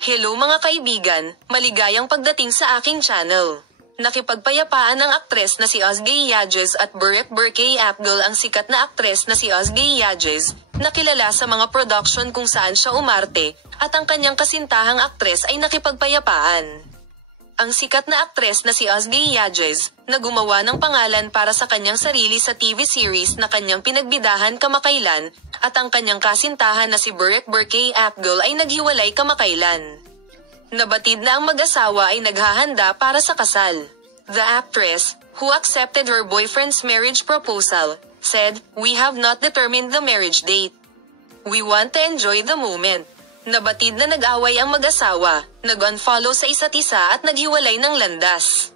Hello mga kaibigan, maligayang pagdating sa aking channel. Nakipagpayapaan ang aktres na si Ozgie Yajes at Burek Burkay Apgul ang sikat na aktres na si Ozgie Yajes, na kilala sa mga production kung saan siya umarte, at ang kanyang kasintahang aktres ay nakipagpayapaan. Ang sikat na aktres na si Ozgie Yajes, na gumawa ng pangalan para sa kanyang sarili sa TV series na kanyang pinagbidahan kamakailan, at ang kanyang kasintahan na si Burek Burkay Apgul ay naghiwalay kamakailan. Nabatid na ang mag-asawa ay naghahanda para sa kasal. The actress, who accepted her boyfriend's marriage proposal, said, "We have not determined the marriage date. We want to enjoy the moment." Nabatid na nag-away ang mag-asawa, nag-unfollow sa isa't isa at naghiwalay ng landas.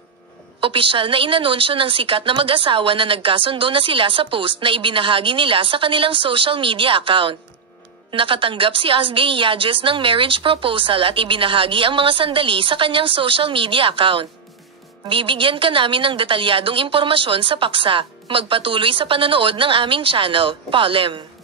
Opisyal na inanunsyo ng sikat na mag-asawa na nagkasundo na sila sa post na ibinahagi nila sa kanilang social media account. Nakatanggap si Ozgie Yajes ng marriage proposal at ibinahagi ang mga sandali sa kanyang social media account. Bibigyan ka namin ng detalyadong impormasyon sa paksa. Magpatuloy sa panonood ng aming channel, Polem.